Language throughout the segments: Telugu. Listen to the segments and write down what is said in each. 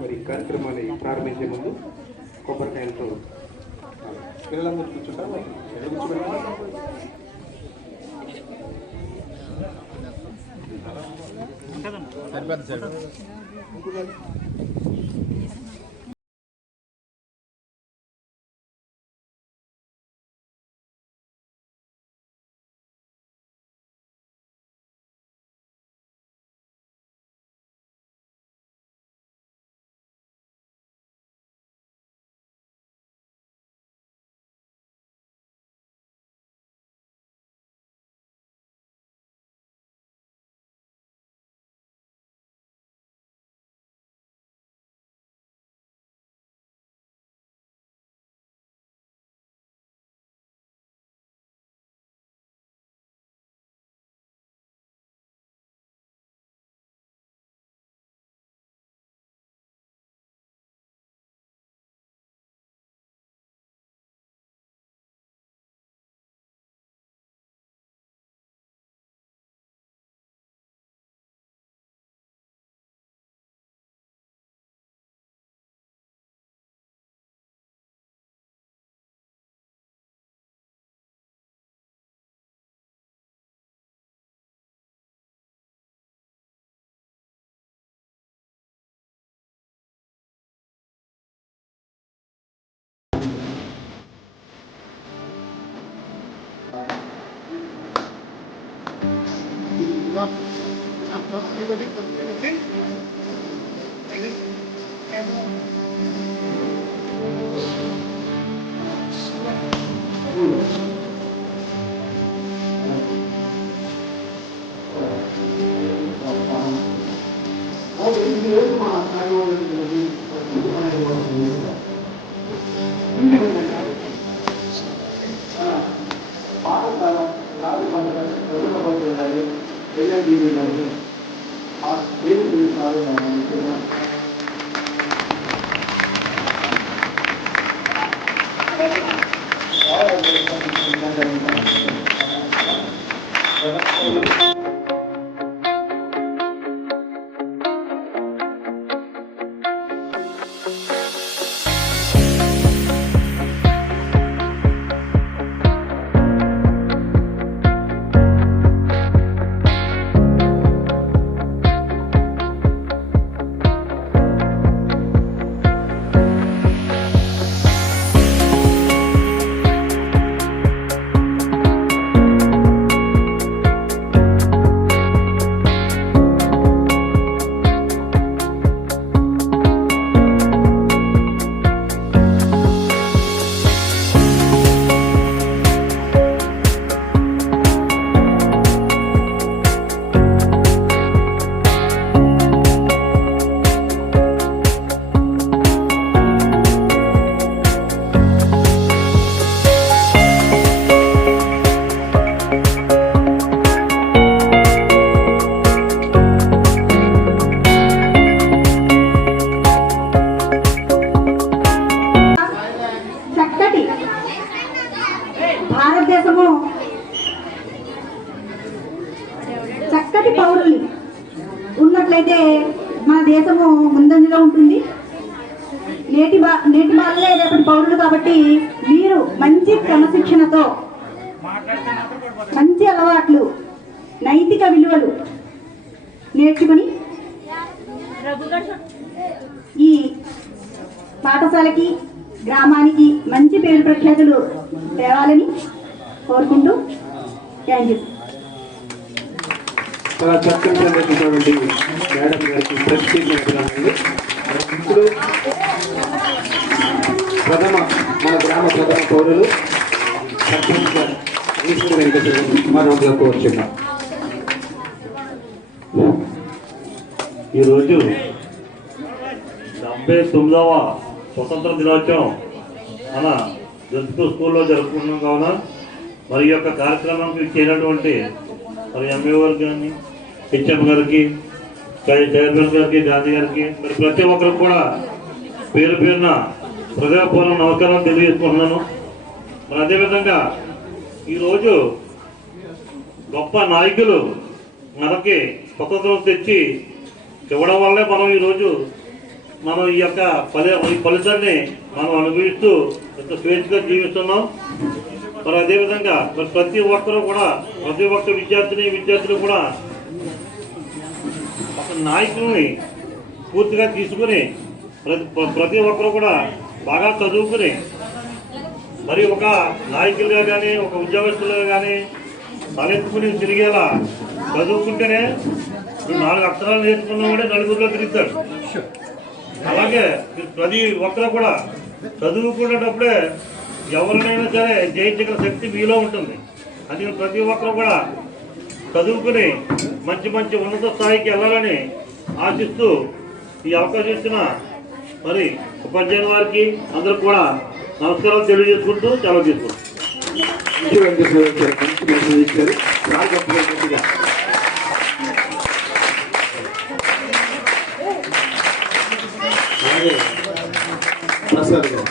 మరి కార్యక్రమాన్ని ప్రారంభించే ముందు కొబ్బరికాయలతో పిల్లలందరూ కూర్చుంటారు. చక్కటి పౌరులు ఉన్నట్లయితే మన దేశము ముందంజలో ఉంటుంది. నేటి బాలలే రేపటి పౌరులు కాబట్టి మీరు మంచి క్రమశిక్షణతో, మంచి అలవాట్లు, నైతిక విలువలు నేర్చుకుని ఈ పాఠశాలకి గ్రామానికి మంచి పేరు ప్రఖ్యాతులు తేవాలని కోరుకుంటూ థ్యాంక్ యూ. చాలా చక్కగా చెప్పినటువంటి మేడం గారికి ప్రత్యేకంగా ఇప్పుడు మన గ్రామ ప్రథమ పౌరులు సర్పంచ్ ఈశ్వర వెంకటేశ్వర మనలో కోరుచున్నాం. ఈరోజు 79వ స్వతంత్ర దినోత్సవం మన జడ్పీ స్కూల్లో జరుపుకుంటున్నాం కావున మరి ఈ యొక్క కార్యక్రమానికి చేరినటువంటి మరి ఎంఏఓ గారికి కానీ హెచ్ఎం గారికి చైర్మన్ గారికి గాంధీ గారికి మరి ప్రతి ఒక్కరికి కూడా పేరు పేరున హృదయపూర్వక నమస్కారం తెలియజేసుకుంటున్నాను. మరి అదేవిధంగా ఈరోజు గొప్ప నాయకులు మనకి స్వతంత్రం తెచ్చి ఇవ్వడం వల్లే మనం ఈరోజు మనం ఈ యొక్క ఫలితాన్ని మనం అనుభవిస్తూ ఎంత స్వేచ్ఛగా జీవిస్తున్నాం. మరి అదేవిధంగా మరి ప్రతి ఒక్కరూ కూడా ప్రతి ఒక్క విద్యార్థులు కూడా ఒక నాయకుల్ని పూర్తిగా తీసుకుని ప్రతి ఒక్కరూ కూడా బాగా చదువుకుని మరి ఒక నాయకులుగా కానీ ఒక ఉద్యోగస్తులుగా కానీ తలెత్తుకుని తిరిగేలా చదువుకుంటేనే 4 అక్షరాలు నేర్చుకున్నా కూడా నలుగురిలో తిరుగుతాడు. అలాగే ప్రతి ఒక్కరు కూడా చదువుకునేటప్పుడే ఎవరినైనా సరే జయించగల శక్తి మీలో ఉంటుంది. అందుకే ప్రతి ఒక్కరు కూడా చదువుకుని మంచి మంచి ఉన్నత స్థాయికి వెళ్ళాలని ఆశిస్తూ ఈ అవకాశం ఇచ్చిన మరి ఉపాధ్యాయుల వారికి అందరూ కూడా నమస్కారాలు తెలియజేసుకుంటూ సెలవు తీసుకుంటాం. ప్రసాద్ గారు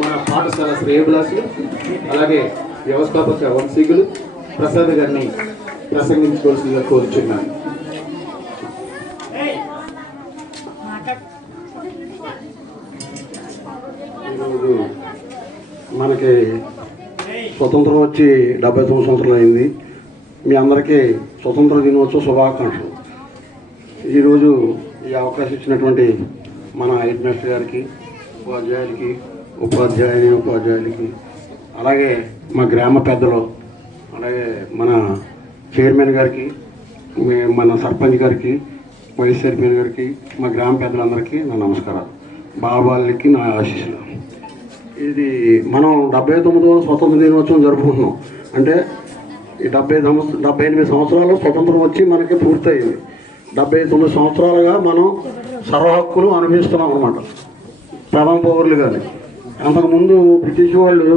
మన పాఠశాల శ్రేయోభిలాషులు అలాగే వ్యవస్థాపక వంశీకులు ప్రసాద్ గారిని ప్రసంగించుకోవాల్సిందిగా కోరుచున్నాను. ఈరోజు మనకి స్వతంత్రం వచ్చి 79 సంవత్సరాలు అయింది. మీ అందరికీ స్వతంత్ర దినోత్సవ శుభాకాంక్షలు. ఈరోజు ఈ అవకాశం ఇచ్చినటువంటి మన హెడ్ మాస్టర్ గారికి, ఉపాధ్యాయులకి అలాగే మా గ్రామ పెద్దలు, అలాగే మన చైర్మన్ గారికి, మన సర్పంచ్ గారికి, వైస్ చైర్మన్ గారికి, మా గ్రామ పెద్దలందరికీ నా నమస్కారాలు, బాబాలకి నా ఆశీస్సులు. ఇది మనం 79వ స్వతంత్ర దినోత్సవం జరుపుకుంటున్నాం. అంటే ఈ 78 సంవత్సరాలు స్వతంత్రం వచ్చి మనకి పూర్తయింది. 79 సంవత్సరాలుగా మనం సర్వ హక్కులు అనుభవిస్తున్నాం అన్నమాట, ప్రథమ పౌరులు. కానీ అంతకుముందు బ్రిటిష్ వాళ్ళు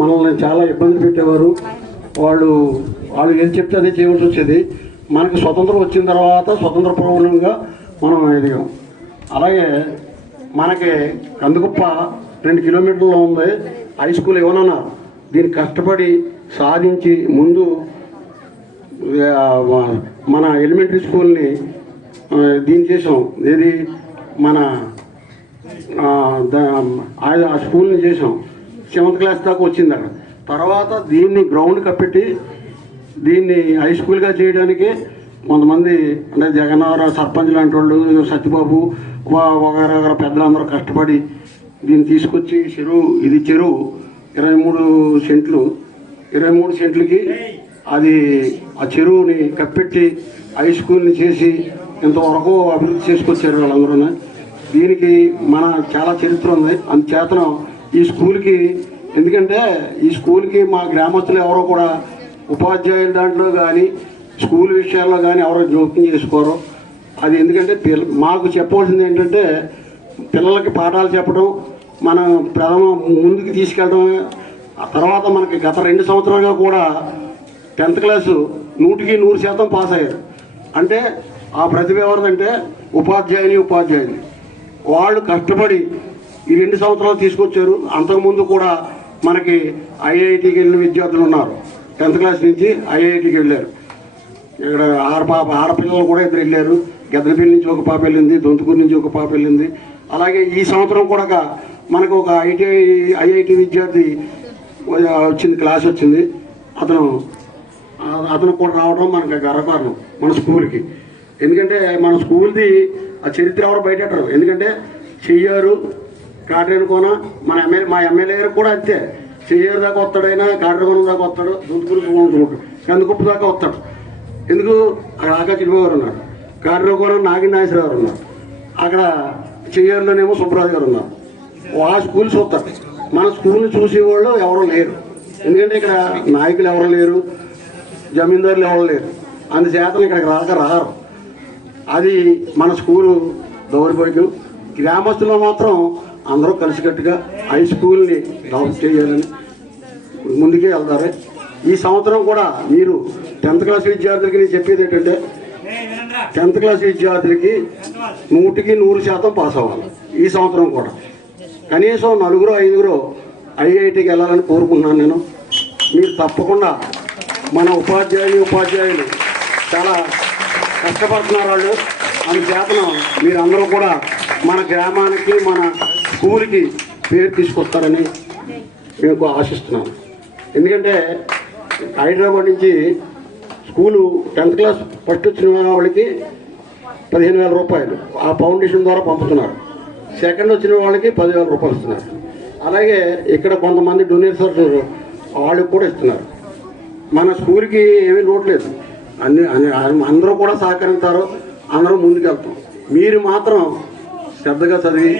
మనల్ని చాలా ఇబ్బంది పెట్టేవారు. వాళ్ళు ఏం చెప్తే అదే చేయవలసి వచ్చేది. మనకి స్వతంత్రం వచ్చిన తర్వాత స్వతంత్ర పౌరులుగా మనం ఎదిగాం. అలాగే మనకి కందుకుప్ప 2 కిలోమీటర్లో ఉంది, హై స్కూల్ ఇవ్వనన్నారు. దీన్ని కష్టపడి సాధించి ముందు మన ఎలిమెంటరీ స్కూల్ని దీన్ని చేసాం. ఏది మన ఆ స్కూల్ని చేసాం, 7th క్లాస్ దాకా వచ్చింది అక్కడ. తర్వాత దీన్ని గ్రౌండ్ కప్పెట్టి దీన్ని హై స్కూల్గా చేయడానికి కొంతమంది అంటే జగన్నాథరావు సర్పంచ్ లాంటి వాళ్ళు, సత్యబాబు వగైరా పెద్దలందరూ కష్టపడి దీన్ని తీసుకొచ్చి చెరువు 23 సెంట్లు, 23 సెంట్లకి అది ఆ చెరువుని కప్పెట్టి హై స్కూల్ని చేసి ఇంతవరకు అభివృద్ధి చేసుకొచ్చారు వాళ్ళందరూ. దీనికి మన చాలా చరిత్ర ఉంది. అందుచేతనం ఈ స్కూల్కి, ఎందుకంటే ఈ స్కూల్కి మా గ్రామస్తులు ఎవరో కూడా ఉపాధ్యాయుల దాంట్లో కానీ స్కూల్ విషయాల్లో కానీ ఎవరో జోక్యం చేసుకోరు. అది ఎందుకంటే మాకు చెప్పవలసింది ఏంటంటే పిల్లలకి పాఠాలు చెప్పడం, మనం ముందుకు తీసుకెళ్ళడం. ఆ తర్వాత మనకి గత 2 సంవత్సరాలుగా కూడా 10th క్లాసు 100కి 100% పాస్ అయ్యారు. అంటే ఆ ప్రతిభ ఎవరిదంటే ఉపాధ్యాయులు వాళ్ళు కష్టపడి ఈ 2 సంవత్సరాలు తీసుకొచ్చారు. అంతకుముందు కూడా మనకి ఐఐటికి వెళ్ళిన విద్యార్థులు ఉన్నారు. 10th క్లాస్ నుంచి ఐఐటికి వెళ్ళారు. ఇక్కడ ఆడపిల్లలు కూడా 2 వెళ్ళారు. గద్దెలపల్లి నుంచి ఒక పాప వెళ్ళింది, దొంతుకూరు నుంచి ఒక పాప వెళ్ళింది. అలాగే ఈ సంవత్సరం కూడా మనకు ఒక ఐఐటి విద్యార్థి వచ్చింది, క్లాస్ వచ్చింది. అతను కూడా రావడం మనకి గర్వకారణం మన స్కూల్కి. ఎందుకంటే మన స్కూల్ది ఆ చరిత్ర ఎవరు బయటెట్టరు. ఎందుకంటే చెయ్యారు కాటరేనుకోన మా ఎమ్మెల్యే గారు కూడా అంతే. చెయ్యారు దాకా వస్తాడైనా కాటరేనుకోన దాకా వస్తాడు, దూతుకురు కందుకుప్పు దాకా వస్తాడు. ఎందుకు అక్కడ ఆకా చిరుబాబు గారు ఉన్నారు, కాటరేనుకోన నాగినాగేశ్వరరావు గారు ఉన్నారు, అక్కడ చెయ్యారులోనేమో సుబ్బరాజు గారు ఉన్నారు. ఆ స్కూల్ చూస్తారు. మన స్కూల్ని చూసేవాళ్ళు ఎవరు లేరు. ఎందుకంటే ఇక్కడ నాయకులు ఎవరు లేరు, జమీందారులు ఎవరు లేరు. అందుచేత ఇక్కడికి రారు. అది మన స్కూలు దౌర్భాగ్యం. గ్రామస్తుల్లో మాత్రం అందరూ కలిసికట్టుగా హై స్కూల్ని డెవలప్ చేయాలని ముందుకే వెళ్తారు. ఈ సంవత్సరం కూడా మీరు 10th క్లాస్ విద్యార్థులకి నేను చెప్పేది ఏంటంటే 10th క్లాస్ విద్యార్థులకి 100% పాస్ అవ్వాలి. ఈ సంవత్సరం కూడా కనీసం 4-5 ఐఐటికి వెళ్ళాలని కోరుకుంటున్నాను నేను. మీరు తప్పకుండా మన ఉపాధ్యాయులు చాలా కష్టపడుతున్నారు వాళ్ళు. అందుచేతను మీరందరూ కూడా మన గ్రామానికి మన స్కూల్కి పేరు తీసుకొస్తారని మీకు ఆశిస్తున్నాను. ఎందుకంటే హైదరాబాద్ నుంచి స్కూలు 10th క్లాస్ ఫస్ట్ వచ్చిన వాళ్ళకి 15,000 రూపాయలు ఆ ఫౌండేషన్ ద్వారా పంపుతున్నారు. సెకండ్ వచ్చిన వాళ్ళకి 10,000 రూపాయలు ఇస్తున్నారు. అలాగే ఇక్కడ కొంతమంది డొనేషన్స్ వాళ్ళకి కూడా ఇస్తున్నారు. మన స్కూల్కి ఏమీ లోటు లేదు. అందరూ కూడా సహకరిస్తారు, అందరూ ముందుకెళ్తాం. మీరు మాత్రం శ్రద్ధగా చదివి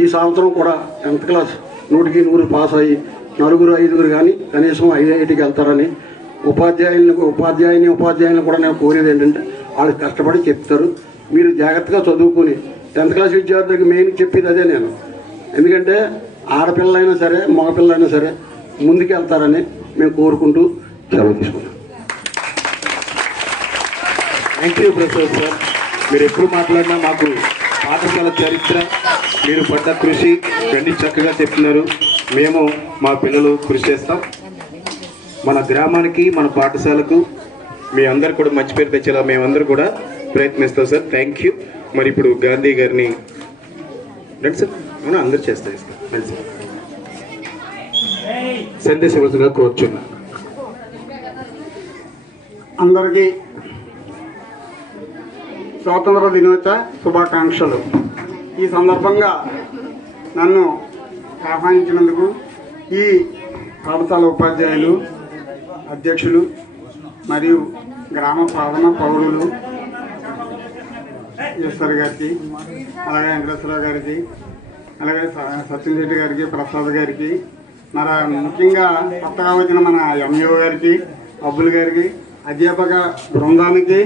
ఈ సంవత్సరం కూడా 10th క్లాస్ 100% పాస్ అయ్యి 4-5 కానీ కనీసం ఐఐటికి వెళ్తారని ఉపాధ్యాయుని కూడా నేను కోరేది ఏంటంటే వాళ్ళు కష్టపడి చెప్తారు. మీరు జాగ్రత్తగా చదువుకొని 10th క్లాస్ విద్యార్థులకి మెయిన్ చెప్పేది అదే నేను. ఎందుకంటే ఆడపిల్లలైనా సరే మగపిల్లలైనా సరే ముందుకు వెళ్తారని మేము కోరుకుంటూ సెలవు తీసుకున్నాం. Thank you Prasad sir. మీరు ఎప్పుడు మాట్లాడినా మాకు పాఠశాల చరిత్ర, మీరు పడ్డ కృషి అన్ని చక్కగా చెప్తున్నారు. మేము మా పిల్లలు కృషి చేస్తాం. మన గ్రామానికి మన పాఠశాలకు మీ అందరు కూడా మంచి పేరు తెచ్చేలా మేమందరూ కూడా ప్రయత్నిస్తాం సార్. Thank you. మరి ఇప్పుడు గాంధీ గారిని రండి సార్, అందరూ చేస్తారు సార్ సందేశవలసిందిగా కోరుచున్నా. అందరికీ స్వాతంత్ర దినోత్సవ శుభాకాంక్షలు. ఈ సందర్భంగా నన్ను ఆహ్వానించినందుకు ఈ పాఠశాల ఉపాధ్యాయులు, అధ్యక్షులు మరియు గ్రామ పాలన పౌరులు ఈశ్వర్ గారికి, అలాగే వెంకటేశ్వరరావు గారికి, అలాగే సచిన్ రెడ్డి గారికి, ప్రసాద్ గారికి, మరి ముఖ్యంగా కొత్తగా వచ్చిన మన ఎంఈఓ గారికి, అబ్బుల్ గారికి, అధ్యాపక బృందానికి,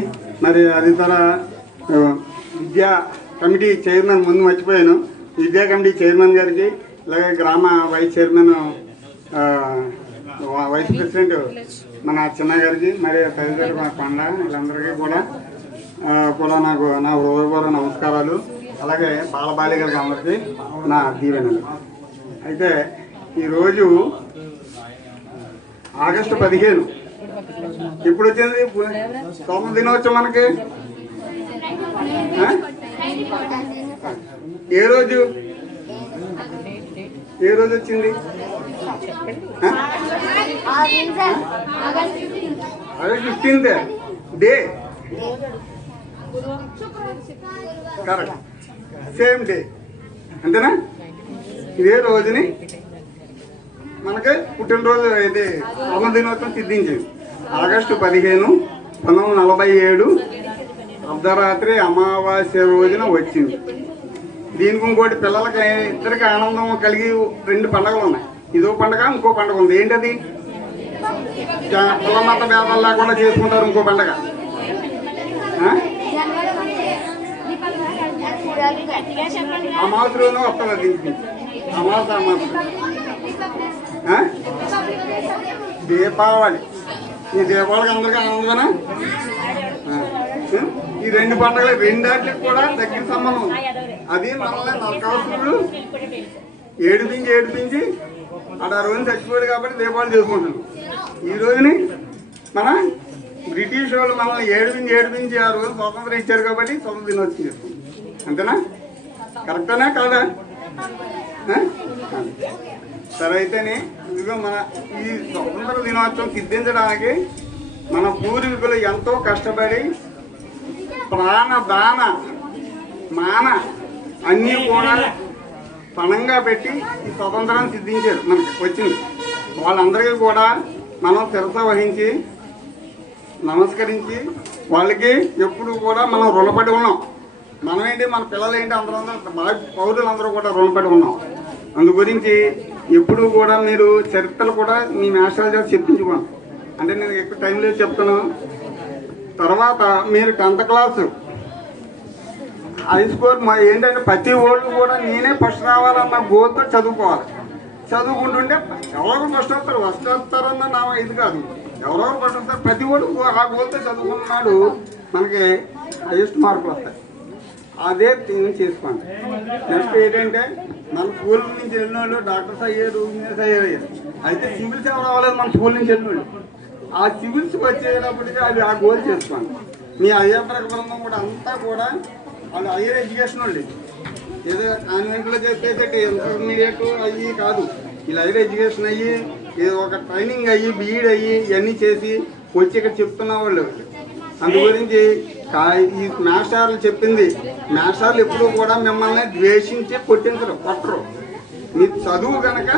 మరి అదితర విద్యా కమిటీ చైర్మన్ ముందు మర్చిపోయాను, విద్యా కమిటీ చైర్మన్ గారికి, అలాగే గ్రామ వైస్ చైర్మన్ వైస్ ప్రెసిడెంట్ మన చిన్న గారికి, మరి తదితర మన కొండ వీళ్ళందరికీ కూడా నాకు నా హృదయపూర్వక నమస్కారాలు. అలాగే బాలబాలికలకి అందరికీ నా దీవెనలు. అయితే ఈరోజు ఆగస్టు 15 ఎప్పుడు వచ్చింది స్వాతంత్ర దినోత్సవం మనకి? ఏ రోజు వచ్చింది? August 15 day, correct, same day, అంతేనా? ఇదే రోజుని మనకి పుట్టినరోజు ఇది స్వాతంత్ర దినోత్సవం సిద్ధించింది. ఆగస్టు 15, 1947 అర్ధరాత్రి అమావాస్య రోజున వచ్చింది. దీనికి ఇంకోటి పిల్లలకి ఇద్దరికి ఆనందం కలిగి 2 పండుగలు ఉన్నాయి. ఇదో పండుగ, ఇంకో పండుగ ఉంది. ఏంటది? కుల మత భేదాలు లేకుండా చేసుకుంటారు ఇంకో పండుగ. అమావాస్యలోనే వస్తుంది దీనికి. అమావాస్య దీపావళి. ఈ దీపావళికి అందరికీ ఆనందమేనా? ఈ 2 పండుగలు రెండాటికి కూడా దగ్గర సంబంధం ఉంది. అది మనల్ని నరకాసురుడు ఏడిపించి అటు ఆ రోజున చచ్చిపోయాడు కాబట్టి దీపావళి చేసుకుంటున్నాం. ఈ రోజుని మన బ్రిటిష్ వాళ్ళు మనల్ని ఏడిపించి ఆ రోజు స్వాతంత్రం ఇచ్చారు కాబట్టి స్వాతంత్ర దినోత్సవం చేసుకుంటాం. అంతేనా? కరెక్టేనా కాదా? సరే, అయితేనే ఇదిగో మన ఈ స్వతంత్ర దినోత్సవం సిద్ధించడానికి మన పూర్వీకులు ఎంతో కష్టపడి ప్రాణ దాన మాన అన్నీ కూడా పణంగా పెట్టి ఈ స్వతంత్రాన్ని సిద్ధించారు మనకి వచ్చింది. వాళ్ళందరికీ కూడా మనం శిరస వహించి నమస్కరించి వాళ్ళకి ఎప్పుడు కూడా మనం రుణపడి ఉన్నాం. మనమేంటి, మన పిల్లలేంటి, అందరూ మా పౌరులందరూ కూడా రుణపడి ఉన్నాం. అందు గురించి ఎప్పుడు కూడా మీరు చరిత్రలు కూడా మీ మాస్టర్ చేసి చెప్పించుకోండి. అంటే నేను ఎక్కువ టైం లేదు చెప్తాను. తర్వాత మీరు 10th క్లాసు హై స్కూల్ ఏంటంటే ప్రతి ఓళ్ళు కూడా నేనే ఫస్ట్ రావాలన్న గోల్తో చదువుకోవాలి. చదువుకుంటుంటే ఎవరో ఫస్ట్ వస్తారన్న నా ఇది కాదు, ఎవరో ఫస్ట్ వస్తారు. ప్రతి ఓడు ఆ గోల్తో చదువుకున్నాడు మనకి హైయెస్ట్ మార్కులు వస్తాయి. అదే థింగ్ చేసుకోండి. నెక్స్ట్ ఏంటంటే మన స్కూల్ నుంచి వెళ్ళిన వాళ్ళు డాక్టర్స్ అయ్యారు, ఇంజనీర్స్ అయ్యారు. అయితే సివిల్స్ ఎవరు అవ్వలేదు మన స్కూల్ నుంచి వెళ్ళిన వాళ్ళు. ఆ సివిల్స్కి వచ్చేటప్పటికి అది ఆ గోల్ చేసుకోండి. మీ అయ్యప్ప బృందం కూడా అంతా కూడా వాళ్ళు హైయర్ ఎడ్యుకేషన్ వాళ్ళు, ఏదో కాన్వెంట్లో చేసేటట్టు ఇంటర్మీడియట్ అయ్యి కాదు. వీళ్ళు హైయర్ ఎడ్యుకేషన్ అయ్యి ఏదో ఒక ట్రైనింగ్ అయ్యి బీఈడ్ అయ్యి ఇవన్నీ చేసి వచ్చి ఇక్కడ చెప్తున్న వాళ్ళు. అందు గురించి ఈ మాస్టర్లు చెప్పింది, మాస్టర్లు ఎప్పుడు కూడా మిమ్మల్ని ద్వేషించి కొట్టరు. మీ చదువు కనుక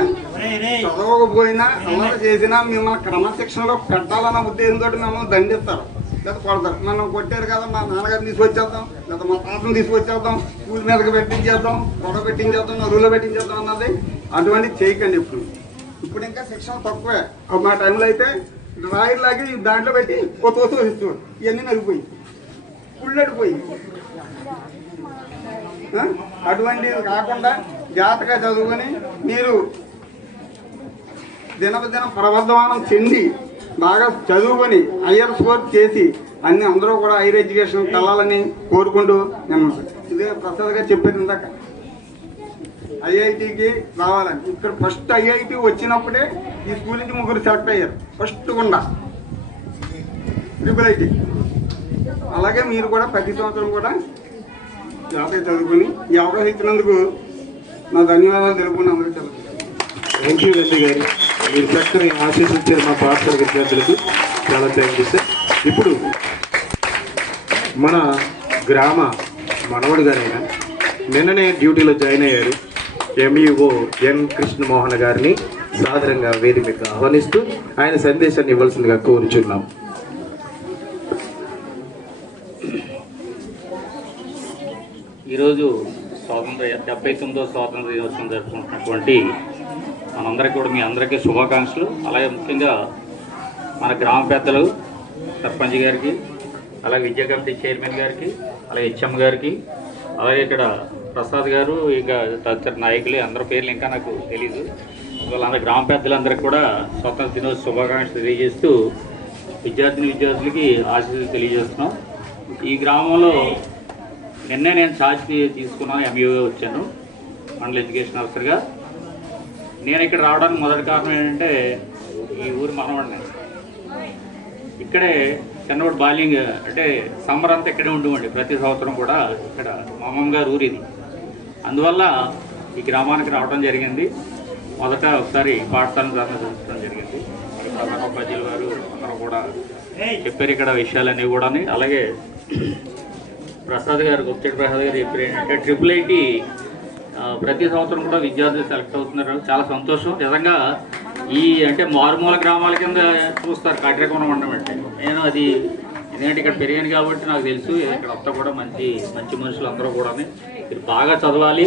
చదవకపోయినా అల్లరి చేసినా మిమ్మల్ని క్రమశిక్షణలో పెట్టాలన్న ఉద్దేశంతో మిమ్మల్ని దండిస్తారు లేదా కొడతారు. మనం కొట్టారు కదా, మా నాన్నగారిని తీసుకొచ్చేద్దాం లేదా మా తాతను తీసుకొచ్చేద్దాం, స్కూల్ మీదకి పెట్టించేద్దాం, గొడవ పెట్టించేద్దాం, నరువులో పెట్టించేద్దాం అన్నది అటువంటి చేయకండి. ఇప్పుడు ఇంకా శిక్షణ తక్కువే. మా టైంలో అయితే రాయిర్ లాగి దాంట్లో పెట్టి తోసిస్తూ ఇవన్నీ నలిగిపోయి పుల్లడిపోయి. అటువంటివి కాకుండా జాగ్రత్తగా చదువుకొని మీరు దినదినం ప్రవర్ధమానం చెంది బాగా చదువుకొని హయ్యర్ స్కోర్ చేసి అన్ని అందరూ కూడా హైయర్ ఎడ్యుకేషన్ వెళ్ళాలని కోరుకుంటూ నేను ఇదే ప్రసాద్గా చెప్పేది ఇందాక ఐఐటికి రావాలని. ఇక్కడ ఫస్ట్ ఐఐటి వచ్చినప్పుడే ఈ స్కూల్ నుంచి 3 సెలెక్ట్ అయ్యారు ఫస్ట్ గుండా ట్రిపుల్. అలాగే మీరు కూడా ప్రతి సంవత్సరం కూడా జాగ్రత్తగా చదువుకొని ఈ అవకాశం ఇచ్చినందుకు నా ధన్యవాదాలు తెలుపుకుని అందరికీ తెలుసు. థ్యాంక్ యూ వెండి గారు, మీరు చక్కని ఆశీస్సులు మా పాఠశాల విద్యార్థులకు చాలా థ్యాంక్ యూ సార్. ఇప్పుడు మన గ్రామ మనవడు గారైన నిన్ననే డ్యూటీలో జాయిన్ అయ్యారు ఎంఈఓ ఎన్ కృష్ణమోహన్ గారిని సాదరంగా వేదికగా ఆహ్వానిస్తూ ఆయన సందేశాన్ని ఇవ్వాల్సిందిగా కోరుచున్నాం. ఈరోజు 79వ స్వాతంత్ర దినోత్సవం జరుపుకుంటున్నటువంటి మనందరికీ కూడా మీ అందరికీ శుభాకాంక్షలు. అలాగే ముఖ్యంగా మన గ్రామ పెద్దలు సర్పంచ్ గారికి, అలాగే విద్యా కమిటీ చైర్మన్ గారికి, అలాగే హెచ్ఎం గారికి, అలాగే ఇక్కడ ప్రసాద్ గారు, ఇంకా తదితర నాయకులు అందరి పేర్లు ఇంకా నాకు తెలీదు. వాళ్ళందరూ గ్రామ పెద్దలందరికీ కూడా స్వాతంత్ర దినోత్సవ శుభాకాంక్షలు తెలియజేస్తూ విద్యార్థులకి ఆశీస్సులు తెలియజేస్తున్నాం. ఈ గ్రామంలో నిన్నే నేను ఛార్జ్ తీసుకున్నాను, ఎంఈఓ వచ్చాను మండల ఎడ్యుకేషన్ ఆఫీసర్గా. నేను ఇక్కడ రావడానికి మొదటి కారణం ఏంటంటే ఈ ఊరు మనవాడిని, ఇక్కడే చిన్నవాడు బాల్యం అంటే సమ్మర్ అంతా ఇక్కడే ఉండేవాడి. ప్రతి సంవత్సరం కూడా ఇక్కడ మా అమ్మమ్మ గారు ఊరిది, అందువల్ల ఈ గ్రామానికి రావడం జరిగింది. మొదట ఒకసారి పాఠశాలను సందర్శించడం జరిగింది. ప్రధాన ఉపాధ్యాయులు గారు అందరూ కూడా చెప్పారు ఇక్కడ విషయాలన్నీ కూడా. అలాగే ప్రసాద్ గారు, గుప్తెట్టి ప్రసాద్ గారు చెప్పారు ఏంటంటే ట్రిపుల్ ప్రతి సంవత్సరం కూడా విద్యార్థులు సెలెక్ట్ అవుతున్నారు. చాలా సంతోషం నిజంగా. ఈ అంటే మారుమూల గ్రామాల కింద చూస్తారు కాట్రేకోన మండలం అంటే. నేను అది ఎందుకంటే ఇక్కడ పెరిగాను కాబట్టి నాకు తెలుసు. ఇక్కడ అంతా కూడా మంచి మంచి మనుషులు అందరూ కూడా మీరు బాగా చదవాలి.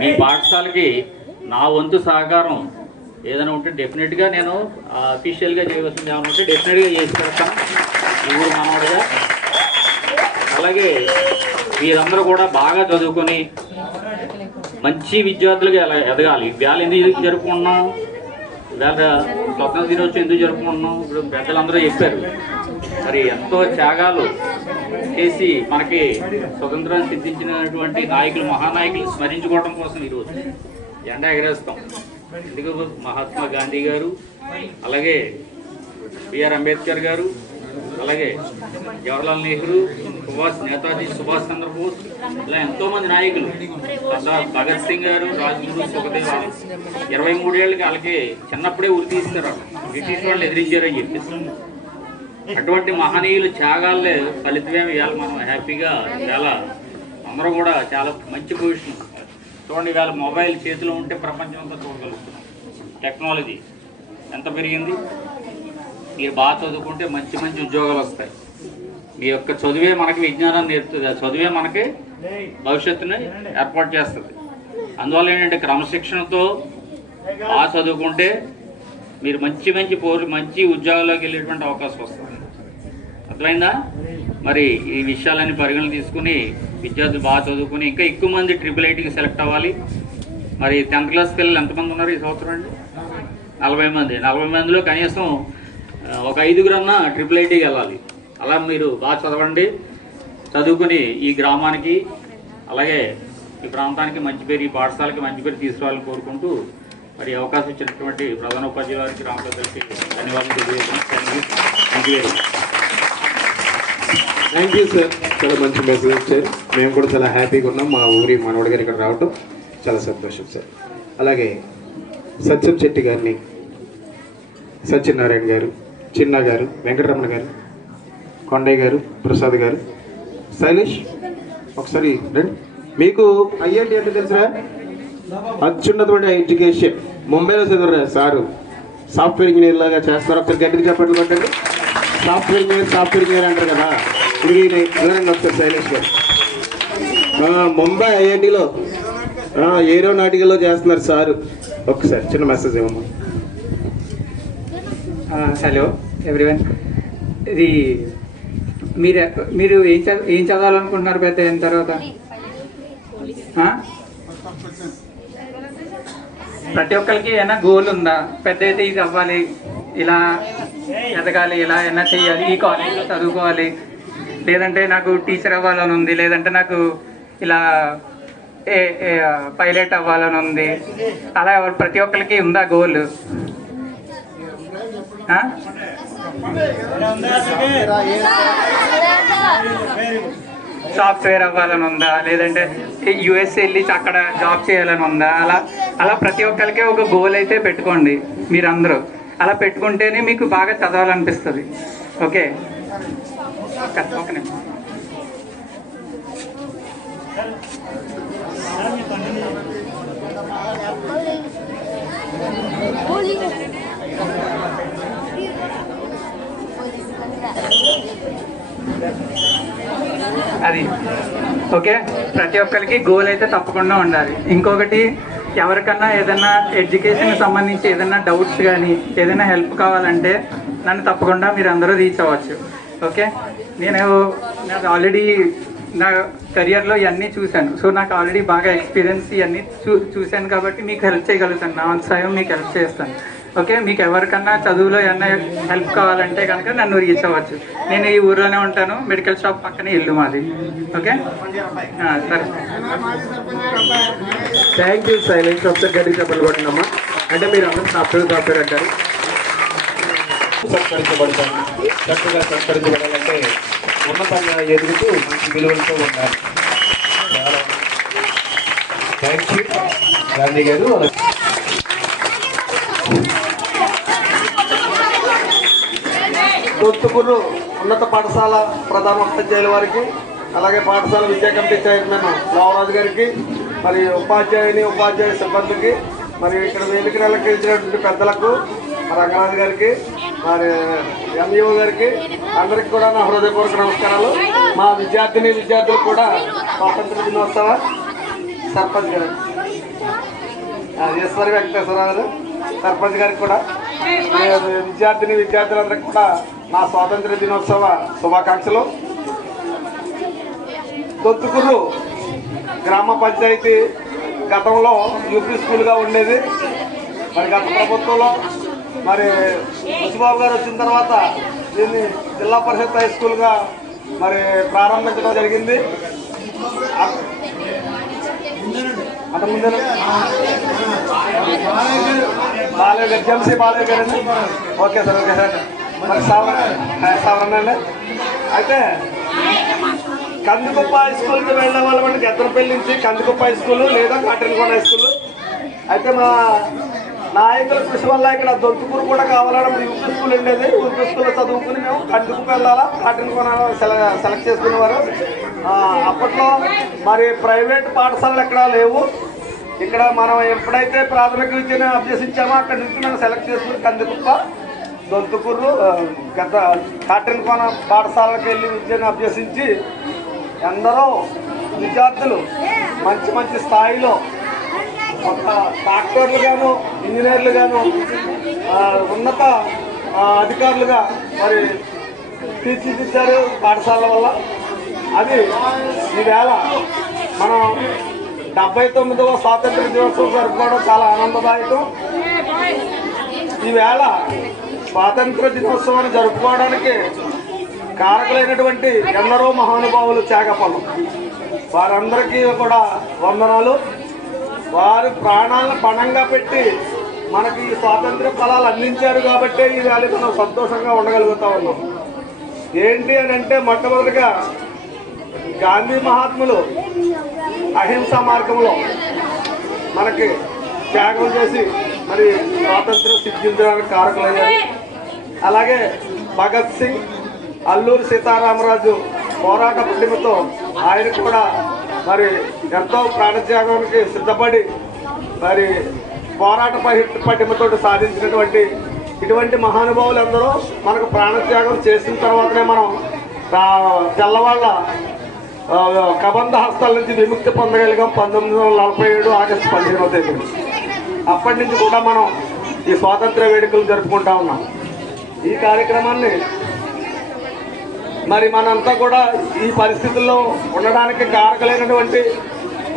మీ పాఠశాలకి నా వంతు సహకారం ఏదైనా ఉంటే డెఫినెట్గా నేను అఫీషియల్గా చేయవలసింది ఏమైనా ఉంటే డెఫినెట్గా చేసి పెడతాను ఈ ఊరు మనవాడుగా. అలాగే మీరందరూ కూడా బాగా చదువుకొని మంచి విద్యార్థులుగా ఎదగాలి. వేళ ఎందుకు జరుపుకుంటున్నాం, వేళ స్వతంత్ర దినోత్సవం ఎందుకు జరుపుకుంటున్నాం, ఇప్పుడు పెద్దలందరూ చెప్పారు. మరి ఎంతో త్యాగాలు చేసి మనకి స్వతంత్రాన్ని సిద్ధించినటువంటి నాయకులు, మహానాయకులు స్మరించుకోవడం కోసం ఈరోజు జెండా ఎగరేస్తాం. ఎందుకు మహాత్మా గాంధీ గారు, అలాగే బిఆర్ అంబేద్కర్ గారు, అలాగే జవహర్లాల్ నెహ్రూ, నేతాజీ సుభాష్ చంద్రబోస్, ఇలా ఎంతోమంది నాయకులు, సర్దార్ భగత్ సింగ్ గారు, రాజ్గురు, సుఖదేవ్ 23 ఏళ్ళకి వాళ్ళకి చిన్నప్పుడే ఉరి తీస్తారు. బ్రిటిష్ వాళ్ళు ఎదిరించారని చెప్పేసి అటువంటి మహనీయులు త్యాగాలే ఫలితమే ఇవాళ మనం హ్యాపీగా చాలా అందరూ కూడా చాలా మంచి పొజిషన్ చూడండి. ఇవాళ మొబైల్ చేతిలో ఉంటే ప్రపంచం అంతా చూడగలుగుతున్నాం. టెక్నాలజీ ఎంత పెరిగింది. మీరు బాగా చదువుకుంటే మంచి మంచి ఉద్యోగాలు వస్తాయి. మీ యొక్క చదువే మనకి విజ్ఞానాన్ని నేర్పుతుంది. ఆ చదువే మనకి భవిష్యత్తుని ఏర్పాటు చేస్తుంది. అందువల్ల ఏంటంటే క్రమశిక్షణతో బాగా చదువుకుంటే మీరు మంచి మంచి మంచి ఉద్యోగాల్లోకి వెళ్ళేటువంటి అవకాశం వస్తుంది. అర్థమైందా? మరి ఈ విషయాలన్నీ పరిగణన తీసుకుని విద్యార్థులు బాగా చదువుకుని ఇంకా ఎక్కువ మంది IIITకి సెలెక్ట్ అవ్వాలి. మరి 10th క్లాస్ పిల్లలు ఎంతమంది ఉన్నారు ఈ సంవత్సరం అండి? 40 మంది. 40 మందిలో కనీసం ఒక 5గురన్నా IIITకి వెళ్ళాలి. అలా మీరు బాగా చదవండి. చదువుకుని ఈ గ్రామానికి అలాగే ఈ ప్రాంతానికి మంచి పేరు, ఈ పాఠశాలకి మంచి పేరు తీసుకురావాలని కోరుకుంటూ మరి అవకాశం ఇచ్చినటువంటి ప్రధానోపాధ్యాయుల వారికి రామప్రసాద్కి ధన్యవాదాలు తెలియజేస్తున్నాను. Thank you sir. చాలా మంచి మెసేజ్ ఇచ్చారు. మేము కూడా చాలా హ్యాపీగా ఉన్నాం. మా ఊరి మనవడి గారు ఇక్కడ రావటం చాలా సంతోషం సార్. అలాగే సత్యం శెట్టి గారిని, సత్యనారాయణ గారు, చిన్న గారు, వెంకటరమణ గారు, కొండయ్య గారు, ప్రసాద్ గారు, శైలేష్ ఒకసారి రండి. మీకు ఐఐటి అంటే తెలుసురా? అత్యున్నతమైన ఎడ్యుకేషన్. ముంబైలో చదువురా సారు. సాఫ్ట్వేర్ ఇంజనీర్ లాగా చేస్తున్నారు. ఒకసారి గట్టిగా చెప్పండి కొట్టండి. సాఫ్ట్వేర్ ఇంజనీర్ అంటారు కదా. ఇప్పుడు ఎవరండి ఒకసారి శైలేష్ గారు ముంబై ఐఐటిలో ఏరోనాటికల్లో చేస్తున్నారు సారు. ఒకసారి చిన్న మెసేజ్ ఇవ్వమ్మా. Hello everyone. ఇది మీరు ఏం చదవాలనుకుంటున్నారు పెద్ద అయిన తర్వాత? ప్రతి ఒక్కరికి ఏమైనా గోల్ ఉందా? పెద్ద అయితే ఇది అవ్వాలి, ఇలా ఎదగాలి, ఇలా ఏమైనా చేయాలి, ఈ కాలేజీలో చదువుకోవాలి, లేదంటే నాకు టీచర్ అవ్వాలని ఉంది, లేదంటే నాకు ఇలా పైలట్ అవ్వాలని ఉంది. అలా ప్రతి ఒక్కరికి ఉందా గోల్? సాఫ్ట్వేర్ అవ్వాలని ఉందా, లేదంటే యుఎస్ వెళ్ళి అక్కడ జాబ్ చేయాలని ఉందా? అలా ప్రతి ఒక్కరికి ఒక గోల్ అయితే పెట్టుకోండి. మీరందరూ అలా పెట్టుకుంటేనే మీకు బాగా చదవాలనిపిస్తుంది. ఓకే, ఒక నిమిషం. అది ఓకే. ప్రతి ఒక్కరికి గోల్ అయితే తప్పకుండా ఉండాలి. ఇంకొకటి, ఎవరికన్నా ఏదైనా ఎడ్యుకేషన్ సంబంధించి ఏదైనా డౌట్స్ కానీ ఏదైనా హెల్ప్ కావాలంటే నన్ను తప్పకుండా మీరు అందరూ రీచ్ అవ్వచ్చు. ఓకే, నాకు ఆల్రెడీ నా కెరియర్లో ఇవన్నీ చూశాను. సో నాకు ఆల్రెడీ బాగా ఎక్స్పీరియన్స్ ఇవన్నీ చూశాను కాబట్టి మీకు హెల్ప్ చేయగలుగుతాను. నా సాయం మీకు హెల్ప్ చేస్తాను. ఓకే, మీకు ఎవరికన్నా చదువులో ఏమన్నా హెల్ప్ కావాలంటే కనుక నన్ను రీచ్ అవ్వచ్చు. నేను ఈ ఊర్లోనే ఉంటాను. మెడికల్ షాప్ పక్కనే ఇల్లు మాది. ఓకే, సరే. Thank you Shailesh. ఒకసారి గట్టిగా చెప్పండి కొట్టండమ్మా. అంటే మీరు అందరూ సాఫ్ట్వేర్ అంటారు. సత్కరించబడతాను. చక్కగా సత్కరించబడాలంటే ఉన్నతంగా ఎదుగుతూ మంచి విలువలతో ఉండాలి. థ్యాంక్ యూ గాంధీ గారు. తొత్తుకూరు ఉన్నత పాఠశాల ప్రధానోపాధ్యాయుల వారికి, అలాగే పాఠశాల విద్యా కమిటీ చైర్మన్ రావరాజు గారికి, మరి ఉపాధ్యాయ సిబ్బందికి, మరి ఇక్కడ వేదికను అలంకరించినటువంటి పెద్దలకు, రంగరాజు గారికి, మరి ఎంఈఓ గారికి, అందరికి కూడా నా హృదయపూర్వక నమస్కారాలు. మా విద్యార్థులకు కూడా స్వాతంత్ర దినోత్సవ సర్పంచ్ గారు ఈశ్వరి వెంకటేశ్వరరావు గారు, సర్పంచ్ గారికి కూడా, విద్యార్థులందరికీ కూడా నా స్వాతంత్ర దినోత్సవ శుభాకాంక్షలు. తొత్తుకూరు గ్రామ పంచాయతీ గతంలో యూపీ స్కూల్గా ఉండేది. మరి గత ప్రభుత్వంలో మరి ముసిబాబు గారు వచ్చిన తర్వాత దీన్ని జిల్లా పరిషత్ హై స్కూల్గా మరి ప్రారంభించడం జరిగింది. అంతకుముందే బాలయ్య గారు, జంసీ బాలయ్య గారండి. Okay sir, okay sir. మరి సవరణ అండి. అయితే కందికుప్ప హై స్కూల్కి వెళ్ళే వాళ్ళమంటే గద్దరపల్లి నుంచి కందికుప్ప హై స్కూల్ లేదా కాటన్కోన హై స్కూల్. అయితే మా నాయకుల కృషి వల్ల ఇక్కడ దొంతుకూరు కూడా కావాలని యూపీ స్కూల్ ఉండేది. యూపీ స్కూల్లో చదువుకుని మేము కందుకు వెళ్ళాలా, కాటిని కొనాలా సెలెక్ట్ చేసుకునేవారు. అప్పట్లో మరి ప్రైవేట్ పాఠశాలలు ఎక్కడా లేవు. ఇక్కడ మనం ఎప్పుడైతే ప్రాథమిక విద్యను అభ్యసించామో అక్కడి నుంచి మనం సెలెక్ట్ చేసుకుని కందికుప్ప, దొంతుకూరు, గత కాటిని కొన పాఠశాలకు వెళ్ళి విద్యను అభ్యసించి ఎందరో విద్యార్థులు మంచి మంచి స్థాయిలో ఒక డాక్టర్లు గాను, ఇంజనీర్లు గాను, ఉన్నత అధికారులుగా మరి తీర్చిదిద్దారు పాఠశాలల వల్ల. అది ఈవేళ మనం 79వ స్వాతంత్ర దినోత్సవం జరుపుకోవడం చాలా ఆనందదాయకం. ఈవేళ స్వాతంత్ర దినోత్సవాన్ని జరుపుకోవడానికి కారకులైనటువంటి ఎందరో మహానుభావులు త్యాగఫలం. వారందరికీ కూడా వందనాలు. వారు ప్రాణాలను పణంగా పెట్టి మనకి ఈ స్వాతంత్ర ఫలాలు అందించారు కాబట్టి ఈవేళ మనం సంతోషంగా ఉండగలుగుతా ఉన్నాం. ఏంటి అని అంటే మొట్టమొదటిగా గాంధీ మహాత్ములు అహింసా మార్గంలో మనకి త్యాగం చేసి మరి స్వాతంత్రం సిద్ధించడానికి కారకులయ్యారు. అలాగే భగత్ సింగ్, అల్లూరి సీతారామరాజు పోరాట పటిమతో ఆయన కూడా మరి ఎంతో ప్రాణత్యాగానికి సిద్ధపడి మరి పోరాట పటిమతో సాధించినటువంటి ఇటువంటి మహానుభావులు అందరూ మనకు ప్రాణత్యాగం చేసిన తర్వాతనే మనం తెల్లవాళ్ళ కబంధ హస్తాల నుంచి విముక్తి పొందగలిగాం 1947 ఆగస్టు 15వ తేదీ. అప్పటి నుంచి కూడా మనం ఈ స్వాతంత్ర వేడుకలు జరుపుకుంటా ఉన్నాం. ఈ కార్యక్రమాన్ని మరి మనంతా కూడా ఈ పరిస్థితుల్లో ఉండడానికి కారకులైనటువంటి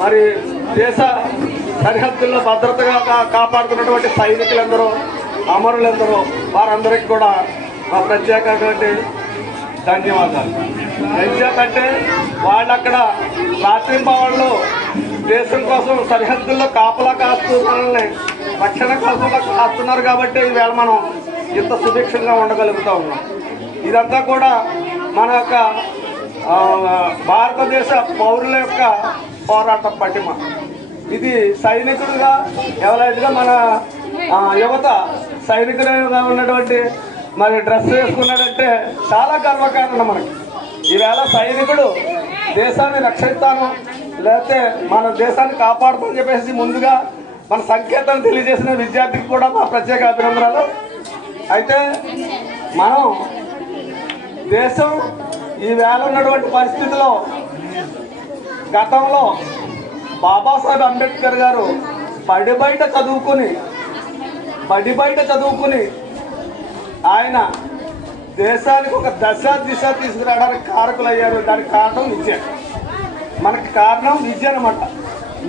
మరి దేశ సరిహద్దుల్లో భద్రతగా కాపాడుతున్నటువంటి సైనికులందరూ, అమరులందరూ, వారందరికీ కూడా మా ప్రత్యేకమైనటువంటి ధన్యవాదాలు. ఎందుకంటే వాళ్ళు అక్కడ రాత్రింబవళ్ళు దేశం కోసం సరిహద్దుల్లో కాపలా కాస్తూ మనల్ని రక్షణ కోసం కాస్తున్నారు కాబట్టి ఈవేళ మనం ఇంత సుభిక్షంగా ఉండగలుగుతూ ఉన్నాం. ఇదంతా కూడా మన యొక్క భారతదేశ పౌరుల యొక్క పోరాట పటిమ. ఇది సైనికుడుగా ఎవరైనా మన యువత సైనికుడుగా ఉన్నటువంటి మరి డ్రెస్ వేసుకున్నాడంటే చాలా గర్వకారణం మనకి. ఈవేళ సైనికుడు దేశాన్ని రక్షిస్తాను లేకపోతే మన దేశాన్ని కాపాడుతామని చెప్పేసి ముందుగా మన సంకేతాన్ని తెలియజేసిన విద్యార్థికి కూడా మా ప్రత్యేక అభినందనలు. అయితే మనం దేశం ఈవేళ ఉన్నటువంటి పరిస్థితిలో గతంలో బాబాసాహెబ్ అంబేద్కర్ గారు బడి బయట చదువుకుని ఆయన దేశానికి ఒక దిశ తీసుకురావడానికి కారకులయ్యారు. దానికి కారణం విద్య. మనకి కారణం విద్య అన్నమాట.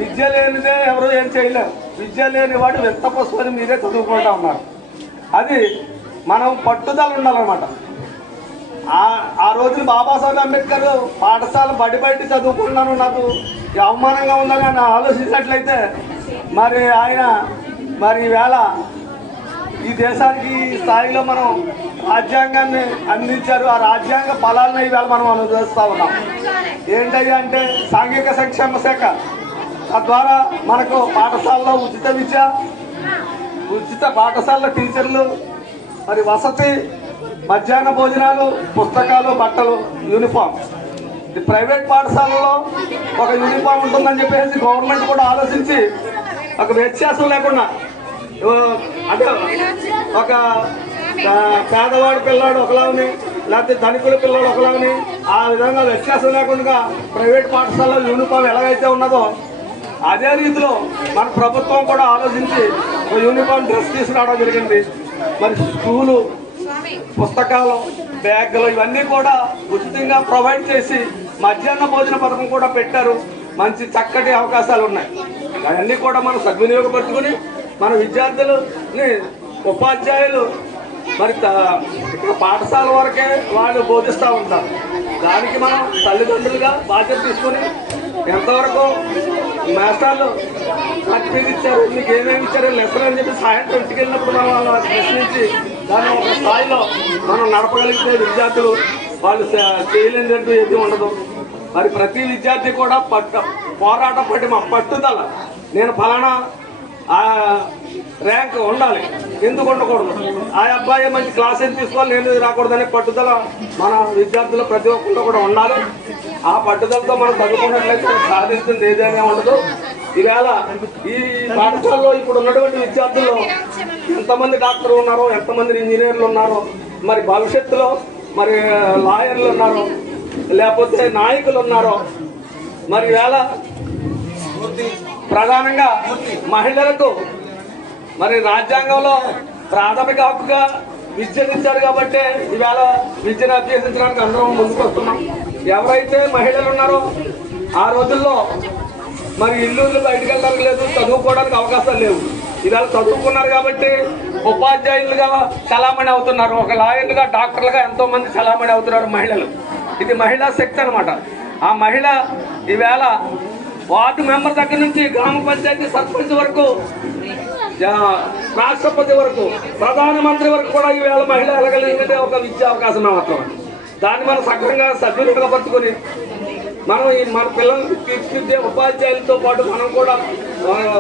విద్య లేనిదే ఎవరు ఏం చేయలేరు. విద్య లేని వాడు వింత పుస్తకం మీరే చదువుకుంటా ఉన్నారు. అది మనం పట్టుదల ఉండాలన్నమాట. ఆ రోజున బాబాసాహెబ్ అంబేద్కర్ పాఠశాల బడి బయట చదువుకున్నాను, నాకు అవమానంగా ఉందని ఆయన ఆలోచించినట్లయితే మరి ఆయన మరి ఈవేళ ఈ దేశానికి స్థాయిలో మనం రాజ్యాంగాన్ని అందించారు. ఆ రాజ్యాంగ ఫలాలను ఈవేళ మనం అనుభవిస్తూ ఉన్నాం. ఏంటయ్యా అంటే సాంఘిక సంక్షేమ శాఖ, తద్వారా మనకు పాఠశాలలో ఉచిత విద్య, ఉచిత పాఠశాలలో టీచర్లు, మరి వసతి, మధ్యాహ్న భోజనాలు, పుస్తకాలు, బట్టలు, యూనిఫామ్. ప్రైవేట్ పాఠశాలలో ఒక యూనిఫామ్ ఉంటుందని చెప్పేసి గవర్నమెంట్ కూడా ఆలోచించి ఒక వ్యత్యాసం లేకుండా అంటే ఒక పేదవాడి పిల్లాడు ఒకలాని లేకపోతే ధనికుల పిల్లలు ఒకలాని ఆ విధంగా వ్యత్యాసం లేకుండా ప్రైవేట్ పాఠశాలలో యూనిఫామ్ ఎలాగైతే ఉన్నదో అదే రీతిలో మన ప్రభుత్వం కూడా ఆలోచించి ఒక యూనిఫామ్ డ్రెస్ తీసుకురావడం జరిగింది. మరి స్కూలు, పుస్తకాలు, బ్యాగులు ఇవన్నీ కూడా ఉచితంగా ప్రొవైడ్ చేసి మధ్యాహ్న భోజన పథకం కూడా పెట్టారు. మంచి చక్కటి అవకాశాలు ఉన్నాయి. అవన్నీ కూడా మనం సద్వినియోగపరుచుకుని మన విద్యార్థులని ఉపాధ్యాయులు మరి పాఠశాల వరకే వాళ్ళు బోధిస్తూ ఉంటారు. దానికి మనం తల్లిదండ్రులుగా బాధ్యత తీసుకొని ఎంతవరకు మాస్టర్లు సర్టిఫికేట్ ఇచ్చారు, మీకు ఏమేమి ఇచ్చారు లెసన్ అని చెప్పి సాయంత్రం ఇంటికి వెళ్ళినప్పుడు మనం వాళ్ళని ప్రశ్నించి దాన్ని ఒక స్థాయిలో మనం నడపగలిగితే విద్యార్థులు వాళ్ళు చేయలేనిదంటూ ఏది ఉండదు. మరి ప్రతి విద్యార్థి కూడా పోరాట పట్టిమ, పట్టుదల, నేను ఫలానా ర్యాంక్ ఉండాలి, ఎందుకు ఉండకూడదు. ఆ అబ్బాయి మంచి క్లాస్ ఏం తీసుకోవాలి, నేను రాకూడదనే పట్టుదల మన విద్యార్థులు ప్రతి ఒక్కరిలో కూడా ఉండాలి. ఆ పట్టుదలతో మనం చదువుకున్నట్లయితే సాధిస్తుంది ఏదైనా ఉండదు. ఈవేళ ఈ పాఠశాలలో ఇప్పుడు ఉన్నటువంటి విద్యార్థుల్లో ఎంతమంది డాక్టర్లు ఉన్నారో, ఎంతమంది ఇంజనీర్లు ఉన్నారో, మరి భవిష్యత్తులో మరి లాయర్లు ఉన్నారో, లేకపోతే నాయకులు ఉన్నారో, మరి ఈవేళ ప్రధానంగా మహిళలకు మరి రాజ్యాంగంలో ప్రాథమిక హక్కుగా విద్యనిచ్చారు కాబట్టి ఈవేళ విద్యను అభ్యసించడానికి అందరం ముందుకు వస్తున్నాం. ఎవరైతే మహిళలు ఉన్నారో ఆ రోజుల్లో మరి ఇల్లు బయటకు వెళ్ళడానికి లేదు, చదువుకోవడానికి అవకాశాలు లేవు. ఈవేళ చదువుకున్నారు కాబట్టి ఉపాధ్యాయులుగా చలామణి అవుతున్నారు, ఒక లాయర్లుగా డాక్టర్లుగా ఎంతో మంది చలామణి అవుతున్నారు మహిళలు. ఇది మహిళా శక్తి అనమాట. ఆ మహిళ ఈవేళ వార్డు మెంబర్ దగ్గర నుంచి గ్రామ పంచాయతీ సర్పంచ్ వరకు, రాష్ట్రపతి వరకు, ప్రధానమంత్రి వరకు కూడా ఈవేళ మహిళ వెళ్ళగలిగితే ఒక విద్యా అవకాశం మాత్రం. దాన్ని మనం సక్రమంగా సద్వినియోగపరుచుకొని మనం మన పిల్లలకు తీర్చిదిద్దే ఉపాధ్యాయులతో పాటు మనం కూడా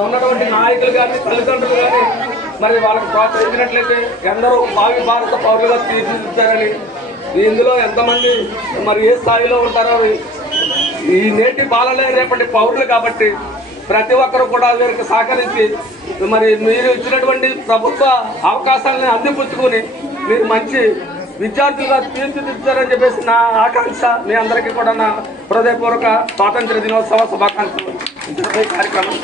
ఉన్నటువంటి నాయకులు కానీ తల్లిదండ్రులు కానీ మరి వాళ్ళకి ప్రోత్సహించినట్లయితే ఎందరో భావి భారత పౌరులుగా తీర్చిదిద్దారని, ఇందులో ఎంతమంది మరి ఏ స్థాయిలో ఉంటారో, ఈ నేటి బాలలే రేపటి పౌరులు కాబట్టి ప్రతి ఒక్కరు కూడా వీరికి సహకరించి మరి మీరు ఇచ్చినటువంటి ప్రభుత్వ అవకాశాలను అందిపుచ్చుకొని మీరు మంచి విద్యార్థులుగా తీర్చిదిద్దారని చెప్పేసి నా ఆకాంక్ష. మీ అందరికీ కూడా నా హృదయపూర్వక స్వాతంత్ర దినోత్సవ శుభాకాంక్షలు. కార్యక్రమం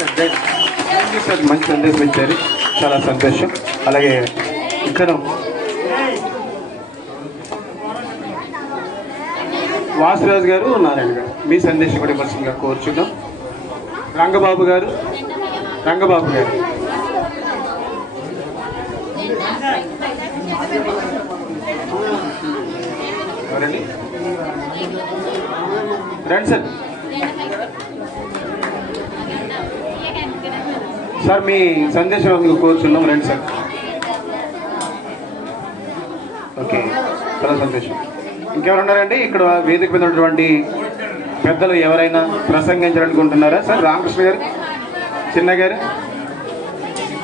మంచి సందేశం ఇచ్చారు, చాలా సంతోషం. అలాగే ఇక్కడ వాసురాజు గారు, నారాయణ గారు మీ సందేశం కూడా ఇవ్వాల్సిందిగా కోరుచున్నాం. రంగబాబు గారు ఎవరండి? రండి సార్, మీ సందేశం అందుకు కోరుచున్నాం. రండి సార్. ఓకే, చాలా సంతోషం. ఇంకెవరున్నారండి ఇక్కడ వేదిక మీద ఉన్నటువంటి పెద్దలు? ఎవరైనా ప్రసంగించాలనుకుంటున్నారా? సార్ రామకృష్ణ గారు, చిన్న గారు.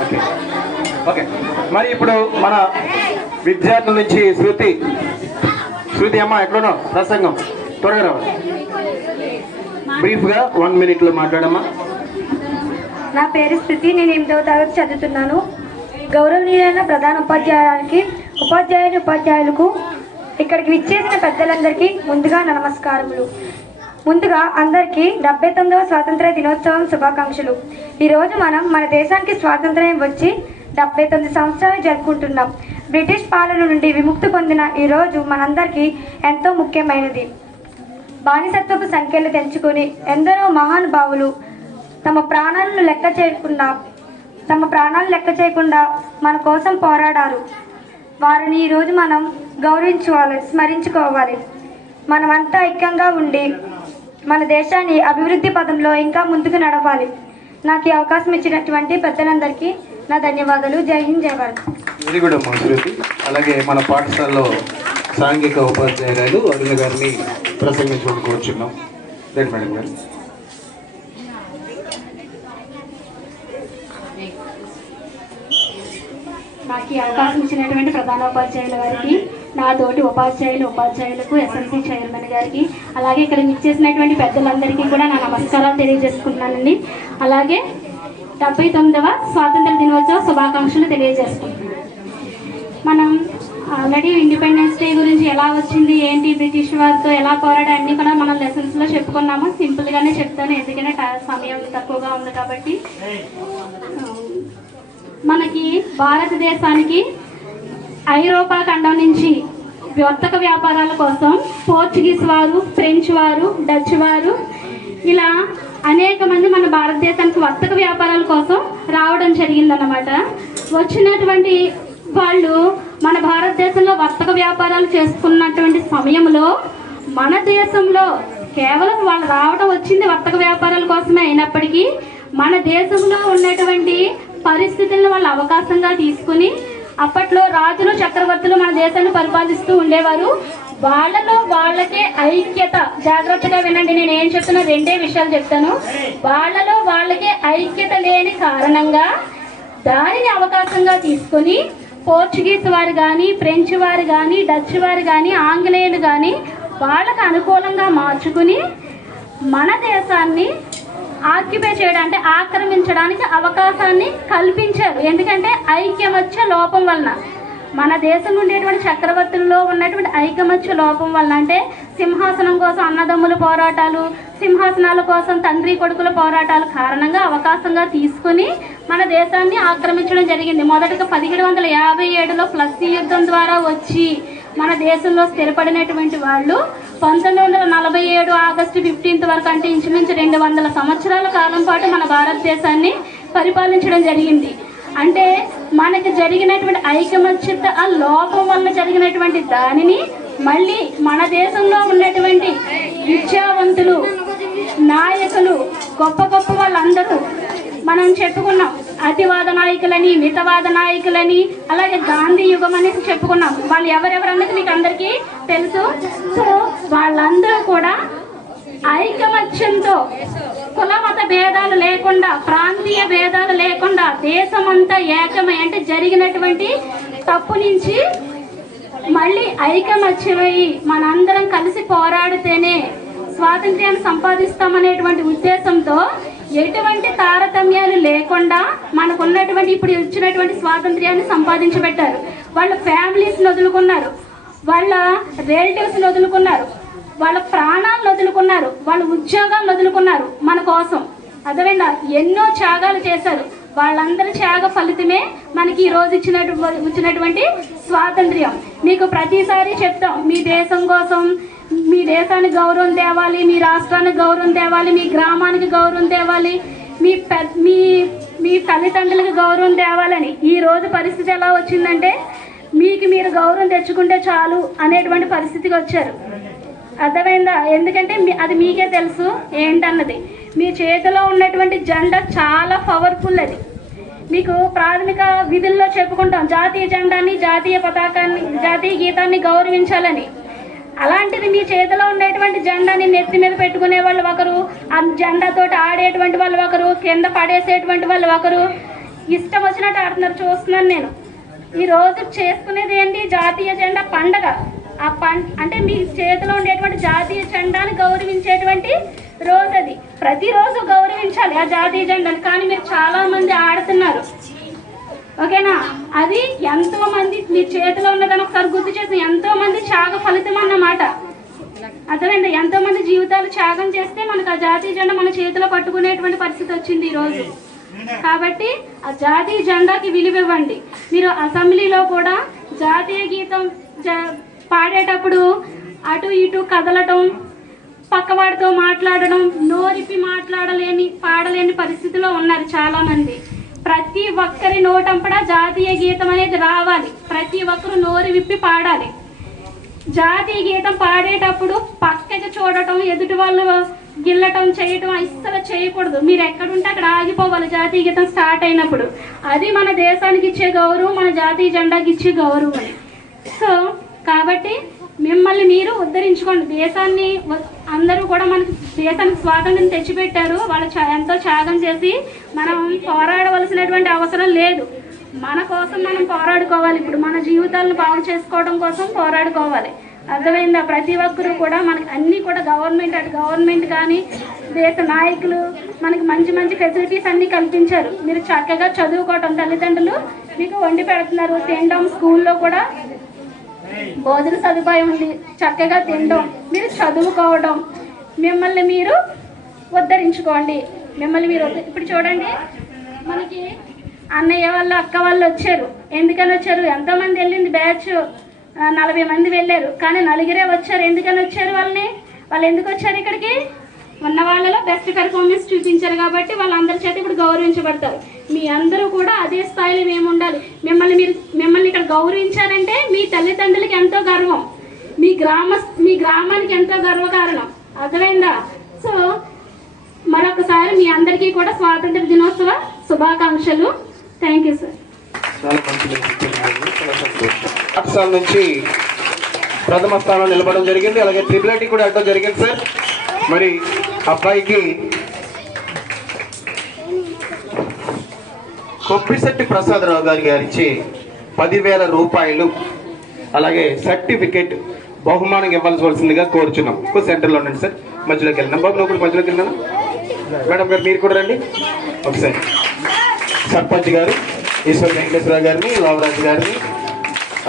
ఓకే ఓకే మరి ఇప్పుడు మన విద్యార్థుల నుంచి శృతి అమ్మ ఎక్కడున్నావు? ప్రసంగం త్వరగా రావాలి, బ్రీఫ్గా 1 minute మాట్లాడమ్మా. నా పేరు శృతి, నేను 8వ తరగతి చదువుతున్నాను. గౌరవనీయులైన ప్రధాన ఉపాధ్యాయులకు ఇక్కడికి విచ్చేసిన పెద్దలందరికీ ముందుగా నమస్కారములు. ముందుగా అందరికీ 79వ స్వాతంత్ర దినోత్సవం శుభాకాంక్షలు. ఈరోజు మనం మన దేశానికి స్వాతంత్ర్యం వచ్చి 79 సంవత్సరాలు జరుపుకుంటున్నాం. బ్రిటిష్ పాలన నుండి విముక్తి పొందిన ఈరోజు మనందరికీ ఎంతో ముఖ్యమైనది. బానిసత్వపు సంఖ్యలు తెంచుకొని ఎందరో మహానుభావులు తమ ప్రాణాలను లెక్క చేయకుండా మన కోసం పోరాడారు. వారిని ఈరోజు మనం గౌరవించుకోవాలి, స్మరించుకోవాలి. మనమంతా ఐక్యంగా ఉండి మన దేశాన్ని అభివృద్ధి పదంలో ఇంకా ముందుకు నడవాలి. నాకు ఈ అవకాశం ఇచ్చినటువంటి పెద్దలందరికీ నా ధన్యవాదాలు. జై హింద్, జై భారత్. వెరీ గుడ్ అమ్మా శృతి. అలాగే మన పాఠశాలలో సాంఘిక ఉపాధ్యాయురాలు అరుణ గారిని ప్రసంగించడం కోరుచున్నాం. రైట్ మేడం గారు. నాకు ఈ అవకాశం ఇచ్చినటువంటి ప్రధానోపాధ్యాయుల గారికి, నా తోటి ఉపాధ్యాయులకు, ఎస్ఎంసీ చైర్మన్ గారికి, అలాగే ఇక్కడ ఇచ్చేసినటువంటి పెద్దలందరికీ కూడా నా నమస్కారాలు తెలియజేసుకుంటున్నానండి. అలాగే 79వ స్వాతంత్ర దినోత్సవ శుభాకాంక్షలు తెలియజేసుకుంటున్నాను. మనం ఆల్రెడీ ఇండిపెండెన్స్ డే గురించి ఎలా వచ్చింది, ఏంటి, బ్రిటిష్ వారితో ఎలా పోరాడా అన్నీ కూడా మనం లెసన్స్లో చెప్పుకున్నాము. సింపుల్గానే చెప్తాను, ఎందుకంటే సమయం తక్కువగా ఉంది కాబట్టి. మనకి భారతదేశానికి ఐరోపా ఖండం నుంచి వర్తక వ్యాపారాల కోసం పోర్చుగీస్ వారు, ఫ్రెంచ్ వారు, డచ్ వారు ఇలా అనేక మంది మన భారతదేశానికి వర్తక వ్యాపారాల కోసం రావడం జరిగిందన్నమాట. వచ్చినటువంటి వాళ్ళు మన భారతదేశంలో వర్తక వ్యాపారాలు చేసుకున్నటువంటి సమయంలో మన దేశంలో కేవలం వాళ్ళు రావడం వచ్చింది వర్తక వ్యాపారాల కోసమే అయినప్పటికీ మన దేశంలో ఉన్నటువంటి పరిస్థితులను వాళ్ళు అవకాశంగా తీసుకుని అప్పట్లో రాజులు, చక్రవర్తులు మన దేశాన్ని పరిపాలిస్తూ ఉండేవారు. వాళ్ళలో వాళ్ళకే ఐక్యత, జాగ్రత్తగా వినండి, నేను ఏం చెప్తున్నా 2 విషయాలు చెప్తాను. వాళ్ళలో వాళ్ళకే ఐక్యత లేని కారణంగా దానిని అవకాశంగా తీసుకొని పోర్చుగీస్ వారు కానీ, ఫ్రెంచ్ వారు కానీ, డచ్ వారు కానీ, ఆంగ్లేయులు కానీ వాళ్ళకు అనుకూలంగా మార్చుకుని మన దేశాన్ని ఆక్యుపై చేయడం అంటే ఆక్రమించడానికి అవకాశాన్ని కల్పించారు. ఎందుకంటే ఐకమత్య లోపం వలన, మన దేశంలో ఉండేటువంటి చక్రవర్తుల్లో ఉన్నటువంటి ఐకమత్య లోపం వలన, అంటే సింహాసనం కోసం అన్నదమ్ముల పోరాటాలు, సింహాసనాల కోసం తండ్రి కొడుకుల పోరాటాల కారణంగా అవకాశంగా తీసుకుని మన దేశాన్ని ఆక్రమించడం జరిగింది. మొదటగా 1757లో ప్లస్సీ యుద్ధం ద్వారా వచ్చి మన దేశంలో స్థిరపడినటువంటి వాళ్ళు 1947 ఆగస్టు 15 వరకు, అంటే ఇంచుమించు 200 సంవత్సరాల కాలం పాటు మన భారతదేశాన్ని పరిపాలించడం జరిగింది. అంటే మనకి జరిగినటువంటి ఐకమత్యత ఆ లోపం వల్ల జరిగినటువంటి దానిని మళ్ళీ మన దేశంలో ఉన్నటువంటి విద్యావంతులు, నాయకులు, గొప్ప గొప్ప వాళ్ళందరూ మనం చెప్పుకున్నాం. అతివాద నాయకులని, మితవాద నాయకులని, అలాగే గాంధీ యుగం అనేసి చెప్పుకున్నాం. వాళ్ళు ఎవరెవరన్నది మీకు అందరికీ తెలుసు. సో వాళ్ళందరూ కూడా ఐకమత్యంతో, కుల మత భేదాలు లేకుండా, ప్రాంతీయ భేదాలు లేకుండా దేశమంతా ఏకమై, అంటే జరిగినటువంటి తప్పు నుంచి మళ్ళీ ఐకమత్యమై మనందరం కలిసి పోరాడితేనే స్వాతంత్ర్యాన్ని సంపాదిస్తామనేటువంటి ఉద్దేశంతో ఎటువంటి తారతమ్యాలు లేకుండా మనకున్నటువంటి ఇప్పుడు ఇచ్చినటువంటి స్వాతంత్ర్యాన్ని సంపాదించబెట్టారు. వాళ్ళ ఫ్యామిలీస్ని వదులుకున్నారు, వాళ్ళ రిలేటివ్స్ని వదులుకున్నారు, వాళ్ళ ప్రాణాలను వదులుకున్నారు, వాళ్ళ ఉద్యోగాలను వదులుకున్నారు మన కోసం. అదేవిధంగా ఎన్నో త్యాగాలు చేశారు. వాళ్ళందరి త్యాగ ఫలితమే మనకి ఈ రోజు ఇచ్చినటువంటి స్వాతంత్ర్యం. మీకు ప్రతిసారి చెప్తాం, మీ దేశం కోసం, మీ దేశానికి గౌరవం తేవాలి, మీ రాష్ట్రానికి గౌరవం తేవాలి, మీ గ్రామానికి గౌరవం తేవాలి, మీ తల్లిదండ్రులకు గౌరవం తేవాలని. ఈ రోజు పరిస్థితి ఎలా వచ్చిందంటే మీకు మీరు గౌరవం తెచ్చుకుంటే చాలు అనేటువంటి పరిస్థితికి వచ్చారు. అర్థమైందా? ఎందుకంటే అది మీకే తెలుసు ఏంటన్నది. మీ చేతిలో ఉన్నటువంటి జెండా చాలా పవర్ఫుల్. అది మీకు ప్రాథమిక విధుల్లో చెప్పుకుంటాం, జాతీయ జెండాని, జాతీయ పతాకాన్ని, జాతీయ గీతాన్ని గౌరవించాలని. అలాంటిది మీ చేతిలో ఉండేటువంటి జెండాని నెత్తి మీద పెట్టుకునే వాళ్ళు ఒకరు, ఆ జెండాతో ఆడేటువంటి వాళ్ళు ఒకరు, కింద పడేసేటువంటి వాళ్ళు ఒకరు, ఇష్టం వచ్చినట్టు ఆడుతున్నారు. చూస్తున్నాను నేను. ఈరోజు చేసుకునేది ఏంటి? జాతీయ జెండా పండగ. అంటే మీ చేతిలో ఉండేటువంటి జాతీయ జెండాని గౌరవించేటువంటి రోజు అది. ప్రతిరోజు గౌరవించాలి ఆ జాతీయ జెండాని. కానీ మీరు చాలా మంది ఆడుతున్నారు, ఓకేనా? అది ఎంతో మంది మీ చేతిలో ఉన్నదని ఒకసారి గుర్తు చేసి, ఎంతో మంది త్యాగ ఫలితం అన్నమాట. అర్థమైందా? ఎంతో మంది జీవితాలు త్యాగం చేస్తే మనకు ఆ జాతీయ జెండా మన చేతిలో పట్టుకునేటువంటి పరిస్థితి వచ్చింది ఈరోజు. కాబట్టి ఆ జాతీయ జెండాకి విలువ ఇవ్వండి. మీరు అసెంబ్లీలో కూడా జాతీయ గీతం పాడేటప్పుడు అటు ఇటు కదలటం, పక్కవాడితో మాట్లాడడం, నోరిప్పి పాడలేని పరిస్థితిలో ఉన్నారు చాలామంది. ప్రతి ఒక్కరి నోటంపడ జాతీయ గీతం అనేది రావాలి. ప్రతి ఒక్కరు నోరు విప్పి పాడాలి. జాతీయ గీతం పాడేటప్పుడు పక్కకి చూడటం, ఎదుటి వాళ్ళు గిల్లటం చేయటం అస్సలు చేయకూడదు. మీరు ఎక్కడుంటే అక్కడ ఆగిపోవాలి జాతీయ గీతం స్టార్ట్ అయినప్పుడు. అది మన దేశానికి ఇచ్చే గౌరవం, మన జాతీయ జెండాకి ఇచ్చే గౌరవం అని. సో కాబట్టి మిమ్మల్ని మీరు ఉద్ధరించుకోండి. దేశాన్ని అందరూ కూడా మనకి దేశానికి స్వాతంత్రం తెచ్చిపెట్టారు. వాళ్ళు ఎంతో త్యాగం చేసి మనం పోరాడవలసినటువంటి అవసరం లేదు. మన కోసం మనం పోరాడుకోవాలి. ఇప్పుడు మన జీవితాలను బాగు చేసుకోవడం కోసం పోరాడుకోవాలి. అర్థమైందా? ప్రతి ఒక్కరూ కూడా మనకి అన్నీ కూడా గవర్నమెంట్ కానీ దేశ నాయకులు మనకి మంచి మంచి ఫెసిలిటీస్ అన్నీ కల్పించారు. మీరు చక్కగా చదువుకోవటం, తల్లిదండ్రులు మీకు వండి పెడుతున్నారు, తినడం, స్కూల్లో కూడా భోజన సదుపాయం ఉంది, చక్కగా తినడం, మీరు చదువుకోవడం, మిమ్మల్ని మీరు ఉద్ధరించుకోండి. మిమ్మల్ని మీరు ఇప్పుడు చూడండి, మనకి అన్నయ్య వాళ్ళు, అక్క వాళ్ళు వచ్చారు. ఎందుకని వచ్చారు? ఎంతోమంది వెళ్ళింది బ్యాచ్, 40 మంది వెళ్ళారు, కానీ 4 వచ్చారు. ఎందుకని వచ్చారు? వాళ్ళు ఎందుకు వచ్చారు? ఇక్కడికి ఉన్న వాళ్ళలో బెస్ట్ పెర్ఫార్మెన్స్ చూపించారు కాబట్టి వాళ్ళందరి చేత ఇప్పుడు గౌరవించబడతారు. మీ అందరూ కూడా అదే స్థాయిలో మేము ఉండాలి. మిమ్మల్ని ఇక్కడ గౌరవించారంటే మీ తల్లిదండ్రులకి ఎంతో గర్వం, మీ గ్రామానికి ఎంతో గర్వకారణం. అర్థమైందా? సో మరొకసారి మీ అందరికీ కూడా స్వాతంత్ర దినోత్సవ శుభాకాంక్షలు. Thank you sir. పాఠశాల నుంచి ప్రథమ స్థానంలో నిలబడడం జరిగింది. అలాగే ట్రిపుల్ కూడా అడ్డం జరిగింది సార్. మరి అబ్బాయికి కొప్పిశెట్టి ప్రసాదరావు గారికి 10,000 రూపాయలు అలాగే సర్టిఫికెట్ బహుమానం ఇవ్వాల్సిందిగా కోరుచున్నాం. సెంటర్లో ఉండండి సార్. మధ్యలోకి వెళ్ళినా బాబు, నువ్వు కూడా మధ్యలోకి వెళ్ళినా. మేడం గారు మీరు కూడా రండి ఒకసారి. సర్పంచ్ గారు ఈశ్వర్ వెంకటేశ్వరరావు గారిని, లోవరాజు గారిని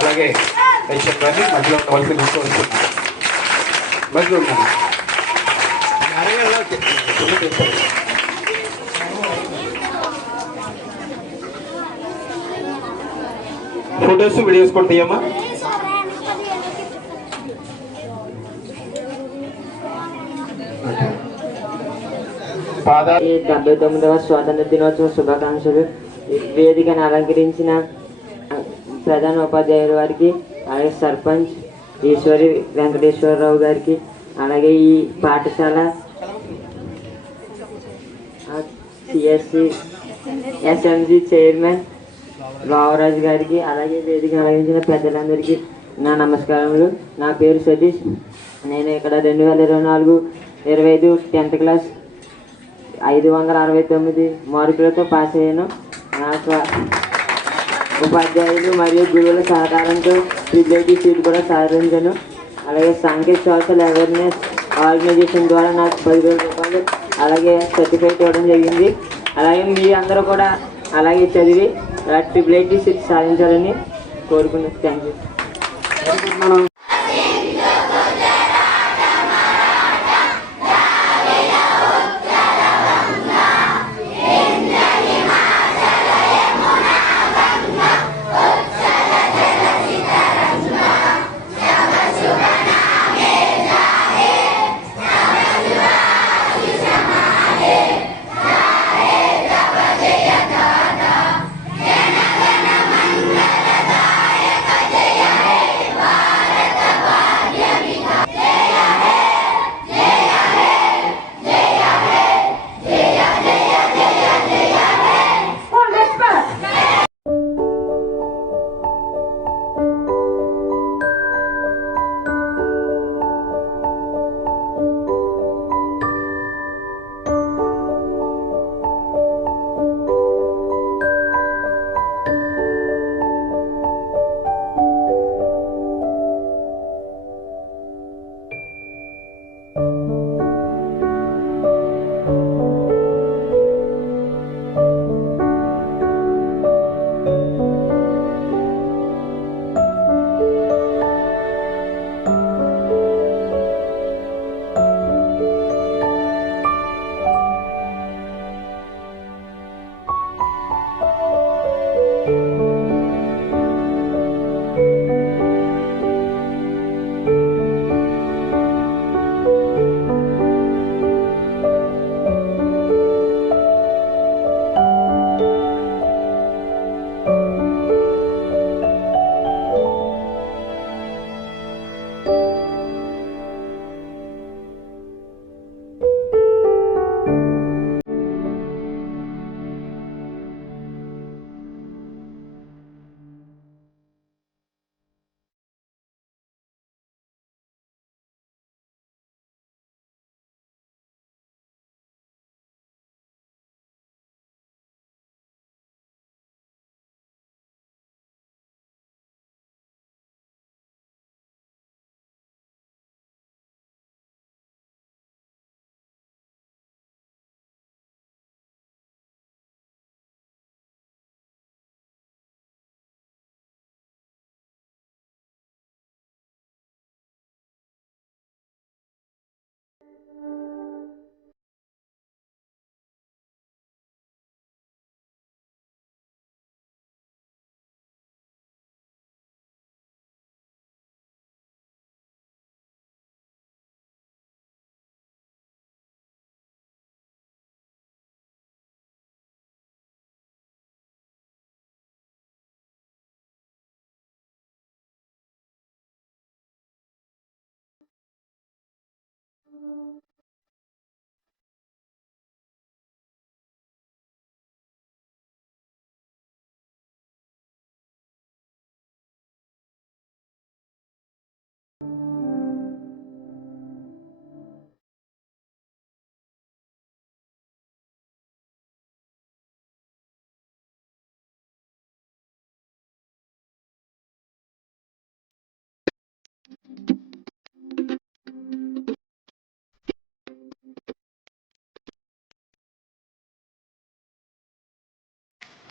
అలాగే హెచ్ఎం గారిని మధ్యలో ఉండవలసింది కోరుచున్నాం. మధ్యలో ఉన్నాను. ఫొటోస్ వీడియోస్ కూడా తీయమ్మా. ఈ 79వ స్వాతంత్ర దినోత్సవ శుభాకాంక్షలు. వేదికను అలంకరించిన ప్రధాన ఉపాధ్యాయుల వారికి, అలాగే సర్పంచ్ ఈశ్వరి వెంకటేశ్వరరావు గారికి, అలాగే ఈ పాఠశాల సిఎస్సి ఎస్ఎంజి చైర్మన్ రావరాజు గారికి, అలాగే వేదిక అలంకరించిన పెద్దలందరికీ నా నమస్కారములు. నా పేరు సతీష్. నేను ఇక్కడ 2024-25 10th క్లాస్ 569 మార్కులతో పాస్ అయ్యాను. నాకు ఉపాధ్యాయులు మరియు గురువుల సహకారంతో ట్రిపుల్ సీట్ కూడా సాధించాను. అలాగే సాంఘిక సోషల్ అవేర్నెస్ ఆర్గనైజేషన్ ద్వారా నాకు 10,000 రూపాయలు అలాగే సర్టిఫికేట్ ఇవ్వడం జరిగింది. అలాగే మీ అందరూ కూడా అలాగే చదివి ట్రిపుల్ సీట్ సాధించాలని కోరుకున్నాను. Thank you.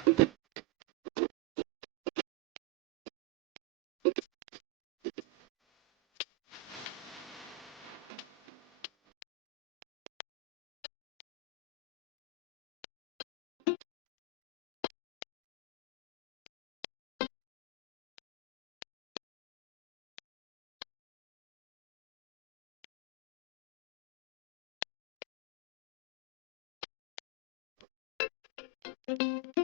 Thank you.